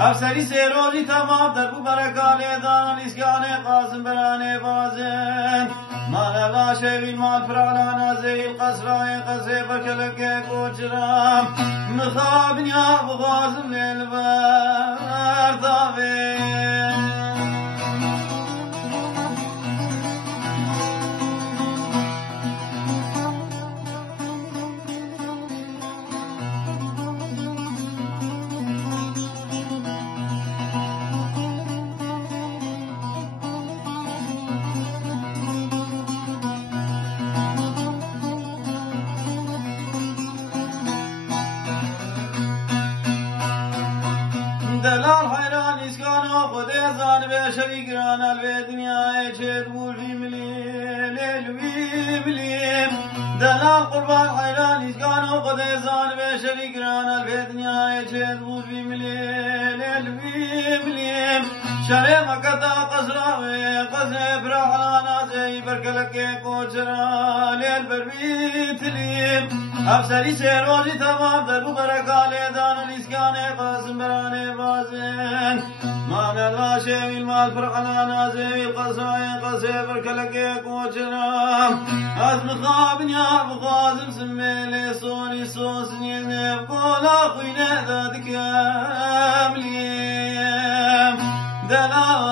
افسری سیروزی تمام در بو برکاله دان اسکانه قاسم برانه بازن مال الله شوی مال فرعلان زي القصرای قصه برکلکه کوچرام مخابن یا بغازم لیل بردابه دلال حیران اسکان و خود ازان به شریکران الوی دنیای چه بولی ملی لیلوی ملی دلال قربان حیران اسکان و خود ازان به شریکران الوی دنیای چه بولی ملی لیلوی ملی شرع مکتا قصراوی قصر برحلان آزی برکلک کوچرا لیل بربیت لیم افسری سیروزی تمام در بو برکاله دان الاسکان قاسم برانه بازن مان الله شوی المال فرقنا نازی القصای قصه برکلک کوچرا از مخابن یا بخازم سمیل سونی سوسنی نبقولا خوینه دادک املیم دلال